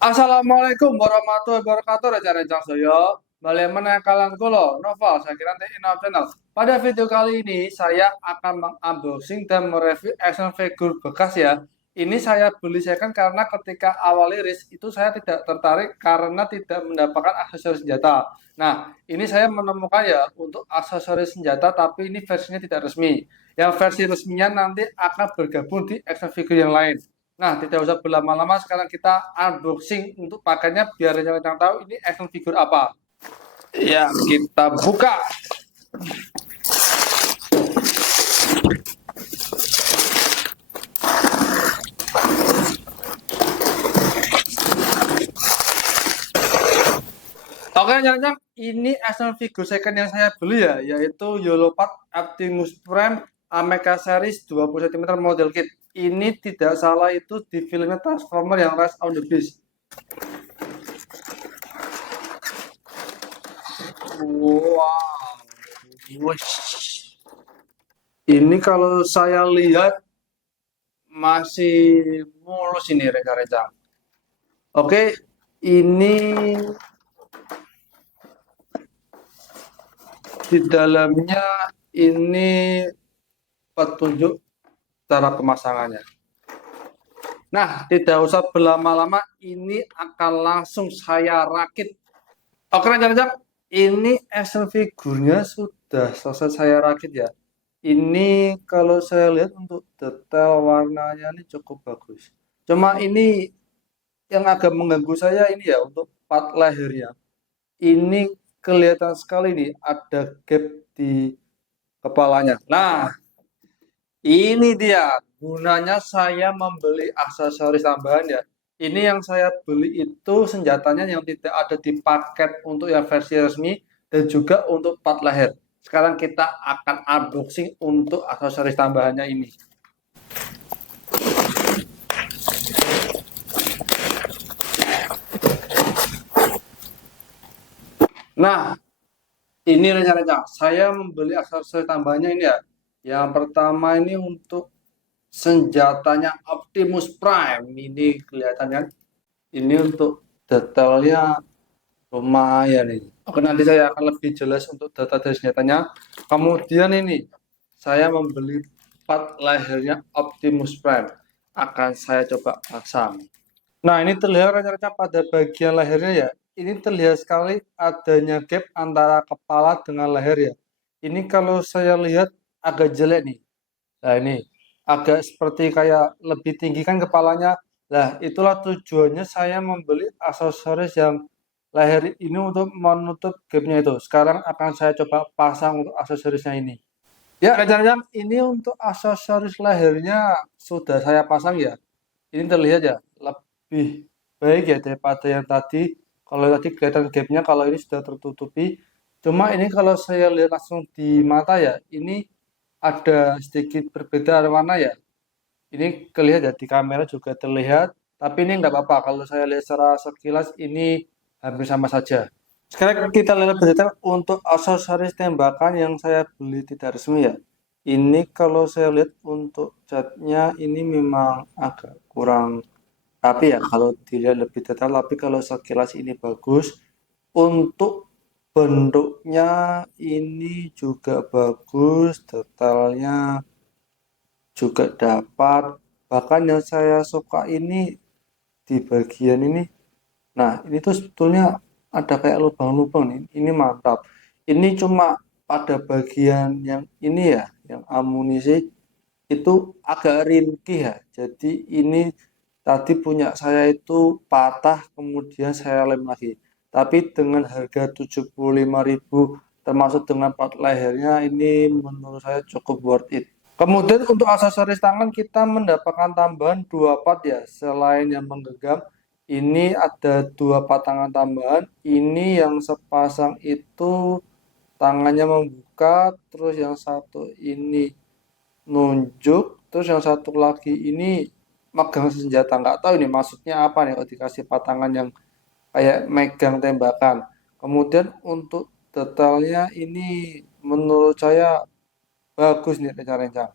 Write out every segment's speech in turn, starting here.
Assalamualaikum warahmatullahi wabarakatuh. Rencang saya balik mana kalian kulo novel. Saya kira nanti channel. Pada video kali ini saya akan mengunboxing dan mereview action figure bekas ya. Ini saya beli second karena ketika awal liris itu saya tidak tertarik karena tidak mendapatkan aksesoris senjata. Nah, ini saya menemukan ya untuk aksesoris senjata tapi ini versinya tidak resmi. Yang versi resminya nanti akan bergabung di action figure yang lain. Nah, tidak usah berlama-lama, sekarang kita unboxing untuk pakainya biar yang tahu ini action figure apa. Ya, kita buka. Oke, nyanyang, ini action figure second yang saya beli ya, yaitu Yolopat Optimus Prime Ameca Series 20 cm model kit. Ini tidak salah itu di filmnya Transformer yang Rise of the Beast. Wow. Ini kalau saya lihat masih mulus ini rencana-rencana. Oke, ini di dalamnya ini petunjuk cara pemasangannya. Nah, tidak usah berlama-lama, ini akan langsung saya rakit. Oke, rencana-rencana, ini action figurnya sudah selesai saya rakit ya. Ini kalau saya lihat untuk detail warnanya ini cukup bagus. Cuma ini yang agak mengganggu saya ini ya untuk part lehernya. Ini kelihatan sekali nih ada gap di kepalanya. Nah, ini dia gunanya saya membeli aksesoris tambahan ya. Ini yang saya beli itu senjatanya yang tidak ada di paket untuk yang versi resmi dan juga untuk part leher. Sekarang kita akan unboxing untuk aksesoris tambahannya ini. Nah, ini rencana saya membeli aksesoris tambahannya ini ya. Yang pertama ini untuk senjatanya Optimus Prime. Ini kelihatannya ini untuk detailnya lumayan ini. Oke, nanti saya akan lebih jelas untuk data dari senjatanya. Kemudian ini saya membeli part lehernya Optimus Prime. Akan saya coba pasang. Nah, ini terlihat rencana pada bagian lehernya ya. Ini terlihat sekali adanya gap antara kepala dengan leher ya. Ini kalau saya lihat agak jelek nih. Nah, ini agak seperti kayak lebih tinggi kan kepalanya. Nah, itulah tujuannya saya membeli aksesoris yang leher ini untuk menutup gapnya itu. Sekarang akan saya coba pasang untuk aksesorisnya ini. Ya, rencana ini untuk aksesoris lehernya sudah saya pasang ya. Ini terlihat ya lebih baik ya daripada yang tadi. Kalau tadi kelihatan gapnya, kalau ini sudah tertutupi. Cuma ini kalau saya lihat langsung di mata ya, ini ada sedikit perbedaan warna ya. Ini kelihatan ya di kamera juga terlihat. Tapi ini nggak apa-apa. Kalau saya lihat secara sekilas ini hampir sama saja. Sekarang kita lihat berdetail untuk aksesoris tembakan yang saya beli tidak resmi ya. Ini kalau saya lihat untuk catnya ini memang agak kurang rapi ya kalau dilihat lebih detail. Tapi kalau sekilas ini bagus. Untuk bentuknya ini juga bagus, detailnya juga dapat. Bahkan yang saya suka ini di bagian ini. Nah, ini tuh sebetulnya ada kayak lubang-lubang nih. Ini mantap. Ini cuma pada bagian yang ini ya, yang amunisi itu agak ringkih ya. Jadi ini tadi punya saya itu patah kemudian saya lem lagi. Tapi dengan harga 75.000 termasuk dengan part lehernya ini menurut saya cukup worth it. Kemudian untuk aksesoris tangan kita mendapatkan tambahan dua part ya. Selain yang menggenggam, ini ada dua part tangan tambahan. Ini yang sepasang itu tangannya membuka, terus yang satu ini nunjuk, terus yang satu lagi ini megang senjata. Nggak tahu ini maksudnya apa nih kalau dikasih patangan yang kayak megang tembakan. Kemudian untuk detailnya ini menurut saya bagus nih rencana-rencana.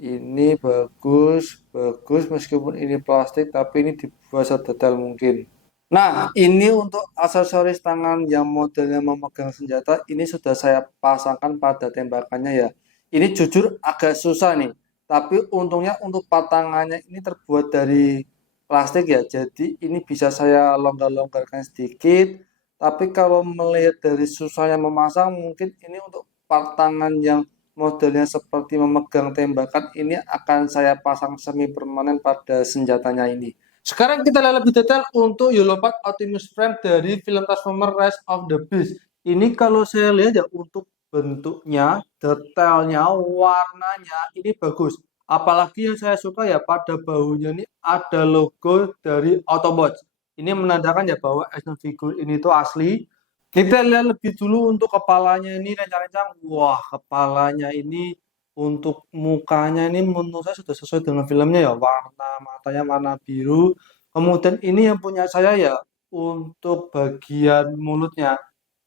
Ini bagus, bagus meskipun ini plastik tapi ini dibuat sedetail mungkin. Nah, ini untuk aksesoris tangan yang modelnya memegang senjata, ini sudah saya pasangkan pada tembakannya ya. Ini jujur agak susah nih, tapi untungnya untuk patangannya ini terbuat dari plastik ya, jadi ini bisa saya longgar-longgarkan sedikit. Tapi kalau melihat dari susahnya memasang, mungkin ini untuk patangan yang modelnya seperti memegang tembakan, ini akan saya pasang semi permanen pada senjatanya ini. Sekarang kita lihat lebih detail untuk Yellowpad Optimus Prime dari film Transformers Rise of the Beast. Ini kalau saya lihat ya untuk bentuknya, detailnya, warnanya ini bagus. Apalagi yang saya suka ya pada bahunya ini ada logo dari Autobots. Ini menandakan ya bahwa action figure ini tuh asli. Kita lihat lebih dulu untuk kepalanya ini rencang-rencang. Wah, kepalanya ini untuk mukanya ini menurut saya sudah sesuai dengan filmnya ya. Warna matanya warna biru. Kemudian ini yang punya saya ya untuk bagian mulutnya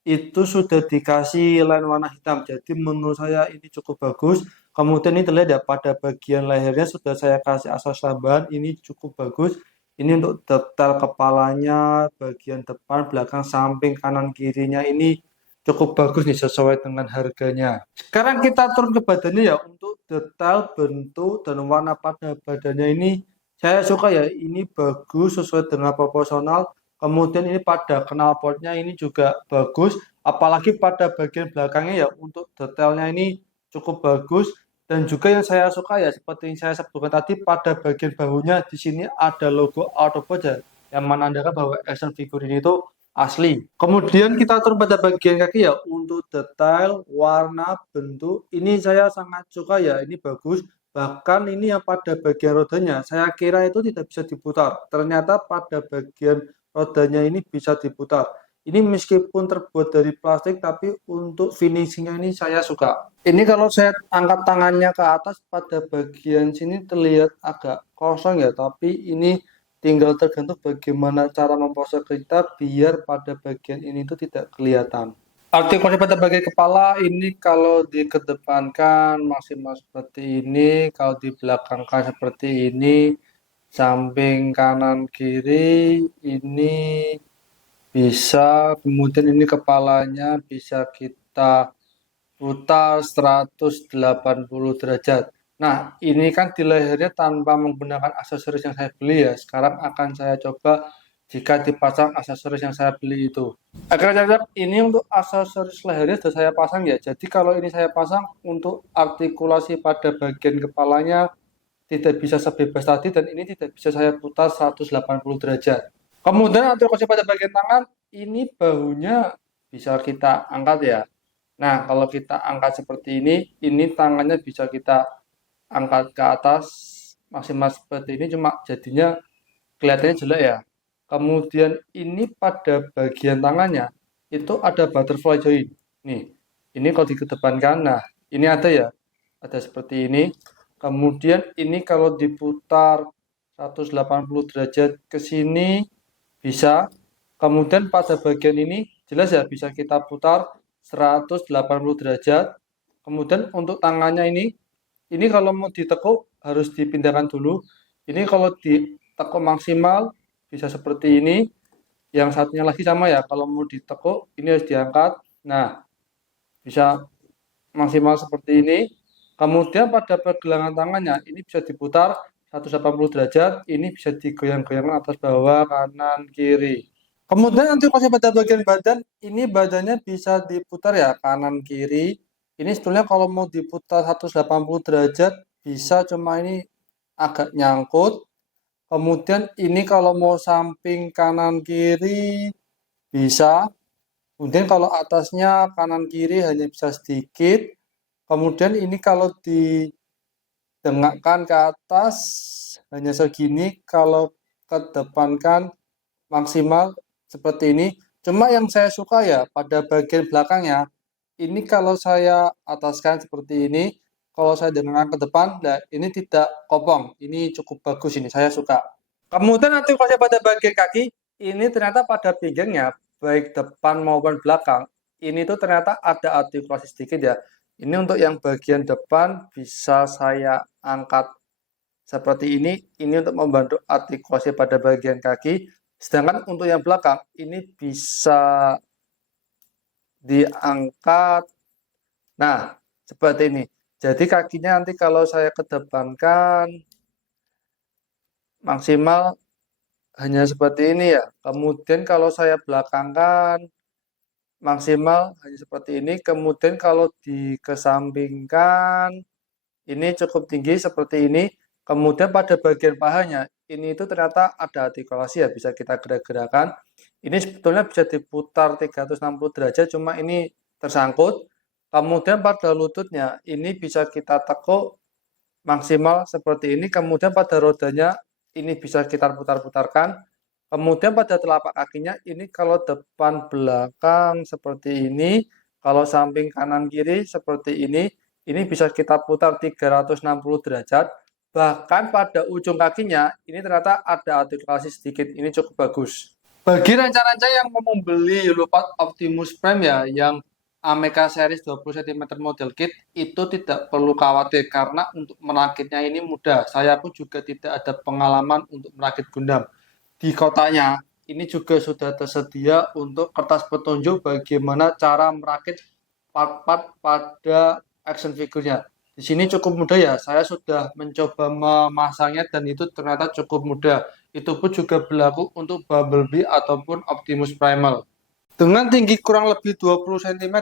itu sudah dikasih line warna hitam. Jadi menurut saya ini cukup bagus. Kemudian ini terlihat ya pada bagian lehernya sudah saya kasih aksesoris tambahan. Ini cukup bagus. Ini untuk detail kepalanya, bagian depan, belakang, samping, kanan, kirinya ini cukup bagus nih sesuai dengan harganya. Sekarang kita turun ke badannya ya untuk detail bentuk dan warna pada badannya ini saya suka ya ini bagus sesuai dengan proporsional. Kemudian ini pada knalpotnya ini juga bagus. Apalagi pada bagian belakangnya ya untuk detailnya ini cukup bagus. Dan juga yang saya suka ya seperti yang saya sebutkan tadi pada bagian bahunya di sini ada logo Autobot ya, yang menandakan bahwa action figure ini itu asli. Kemudian kita turun pada bagian kaki ya untuk detail, warna, bentuk. Ini saya sangat suka ya, ini bagus. Bahkan ini yang pada bagian rodanya, saya kira itu tidak bisa diputar. Ternyata pada bagian rodanya ini bisa diputar. Ini meskipun terbuat dari plastik, tapi untuk finishingnya ini saya suka. Ini kalau saya angkat tangannya ke atas, pada bagian sini terlihat agak kosong ya, tapi ini tinggal tergantung bagaimana cara memproses kita biar pada bagian ini itu tidak kelihatan. Artikulasi pada bagian kepala ini kalau dikedepankan maksimal seperti ini, kalau di belakangkan seperti ini, samping kanan kiri ini bisa, kemudian ini kepalanya bisa kita putar 180 derajat. Nah, ini kan di lehernya tanpa menggunakan aksesoris yang saya beli ya. Sekarang akan saya coba jika dipasang aksesoris yang saya beli itu. Agar cocok, ini untuk aksesoris lehernya sudah saya pasang ya. Jadi kalau ini saya pasang untuk artikulasi pada bagian kepalanya tidak bisa sebebas tadi dan ini tidak bisa saya putar 180 derajat. Kemudian artikulasi pada bagian tangan, ini bahunya bisa kita angkat ya. Nah, kalau kita angkat seperti ini tangannya bisa kita angkat ke atas maksimal seperti ini, cuma jadinya kelihatannya jelek ya. Kemudian ini pada bagian tangannya itu ada butterfly joint. Nih, ini kalau dikedepankan, nah ini ada ya, ada seperti ini. Kemudian ini kalau diputar 180 derajat ke sini bisa. Kemudian pada bagian ini jelas ya bisa kita putar 180 derajat. Kemudian untuk tangannya ini kalau mau ditekuk harus dipindahkan dulu. Ini kalau ditekuk maksimal bisa seperti ini. Yang satunya lagi sama ya, kalau mau ditekuk ini harus diangkat. Nah, bisa maksimal seperti ini. Kemudian pada pergelangan tangannya ini bisa diputar 180 derajat. Ini bisa digoyang-goyang atas bawah, kanan, kiri. Kemudian untuk pada bagian badan, ini badannya bisa diputar ya kanan kiri. Ini sebetulnya kalau mau diputar 180 derajat bisa, cuma ini agak nyangkut. Kemudian ini kalau mau samping kanan kiri bisa. Kemudian kalau atasnya kanan kiri hanya bisa sedikit. Kemudian ini kalau didengakkan ke atas hanya segini, kalau kedepankan maksimal seperti ini. Cuma yang saya suka ya pada bagian belakangnya, ini kalau saya ataskan seperti ini, kalau saya dengangkan ke depan, nah ini tidak kopong. Ini cukup bagus ini, saya suka. Kemudian nanti kalau saya pada bagian kaki, ini ternyata pada pinggangnya, baik depan maupun belakang, ini tuh ternyata ada artikulasi sedikit ya. Ini untuk yang bagian depan bisa saya angkat seperti ini untuk membantu artikulasi pada bagian kaki. Sedangkan untuk yang belakang ini bisa diangkat. Nah, seperti ini. Jadi kakinya nanti kalau saya kedepankan maksimal hanya seperti ini ya. Kemudian kalau saya belakangkan maksimal hanya seperti ini. Kemudian kalau dikesampingkan ini cukup tinggi seperti ini. Kemudian pada bagian pahanya ini itu ternyata ada artikulasi ya, bisa kita gerak-gerakan. Ini sebetulnya bisa diputar 360 derajat, cuma ini tersangkut. Kemudian pada lututnya ini bisa kita tekuk maksimal seperti ini. Kemudian pada rodanya ini bisa kita putar-putarkan. Kemudian pada telapak kakinya ini kalau depan belakang seperti ini, kalau samping kanan kiri seperti ini bisa kita putar 360 derajat. Bahkan pada ujung kakinya ini ternyata ada artikulasi sedikit, ini cukup bagus. Bagi rencana-rencana yang mau membeli Yellowpad Optimus Prime ya, yang Ameca Series 20 cm model kit, itu tidak perlu khawatir karena untuk merakitnya ini mudah. Saya pun juga tidak ada pengalaman untuk merakit Gundam. Di kotanya ini juga sudah tersedia untuk kertas petunjuk bagaimana cara merakit part-part pada action figurnya. Di sini cukup mudah ya, saya sudah mencoba memasangnya dan itu ternyata cukup mudah. Itu pun juga berlaku untuk Bumblebee ataupun Optimus Primal. Dengan tinggi kurang lebih 20 cm,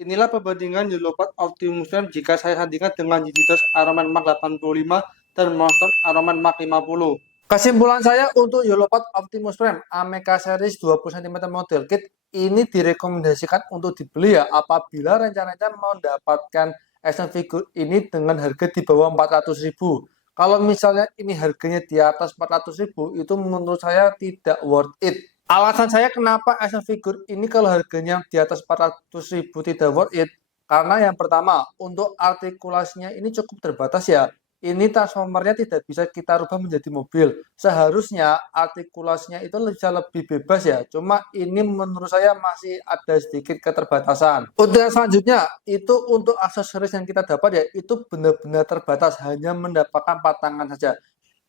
inilah perbandingan Yellowpad Optimus Prime jika saya sandingkan dengan Digital Iron Man Mark 85 dan Monster Iron Man Mark 50. Kesimpulan saya untuk Yellowpad Optimus Prime Ameca Series 20 cm model kit ini direkomendasikan untuk dibeli ya apabila rencananya mendapatkan action figure ini dengan harga di bawah 400.000. Kalau misalnya ini harganya di atas 400.000 itu menurut saya tidak worth it. Alasan saya kenapa action figure ini kalau harganya di atas 400.000 tidak worth it, karena yang pertama untuk artikulasinya ini cukup terbatas ya. Ini transformernya tidak bisa kita rubah menjadi mobil. Seharusnya artikulasinya itu bisa lebih bebas ya. Cuma ini menurut saya masih ada sedikit keterbatasan. Untuk yang selanjutnya, itu untuk aksesoris yang kita dapat ya, itu benar-benar terbatas. Hanya mendapatkan patangan saja.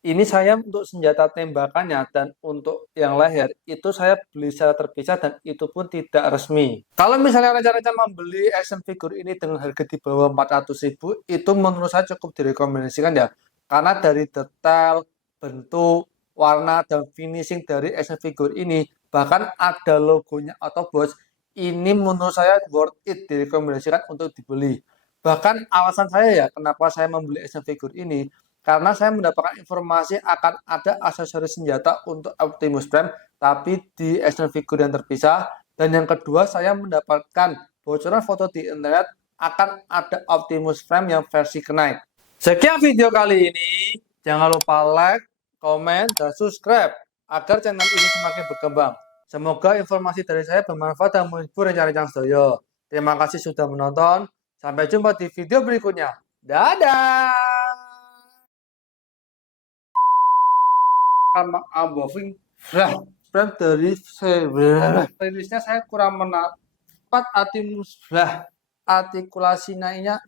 Ini saya untuk senjata tembakannya dan untuk yang leher itu saya beli secara terpisah dan itu pun tidak resmi. Kalau misalnya rencana-rencana membeli action figure ini dengan harga di bawah 400.000 itu menurut saya cukup direkomendasikan ya. Karena dari detail, bentuk, warna, dan finishing dari action figure ini bahkan ada logonya Autobots, ini menurut saya worth it direkomendasikan untuk dibeli. Bahkan alasan saya ya kenapa saya membeli action figure ini karena saya mendapatkan informasi akan ada aksesoris senjata untuk Optimus Prime, tapi di action figure yang terpisah. Dan yang kedua, saya mendapatkan bocoran foto di internet akan ada Optimus Prime yang versi Knight. Sekian video kali ini. Jangan lupa like, komen, dan subscribe agar channel ini semakin berkembang. Semoga informasi dari saya bermanfaat dan menghibur rencana-rencana saya. Terima kasih sudah menonton. Sampai jumpa di video berikutnya. Dadah! Sama Aboving Prime dari rilisnya saya kurang menapat artikulasi naiknya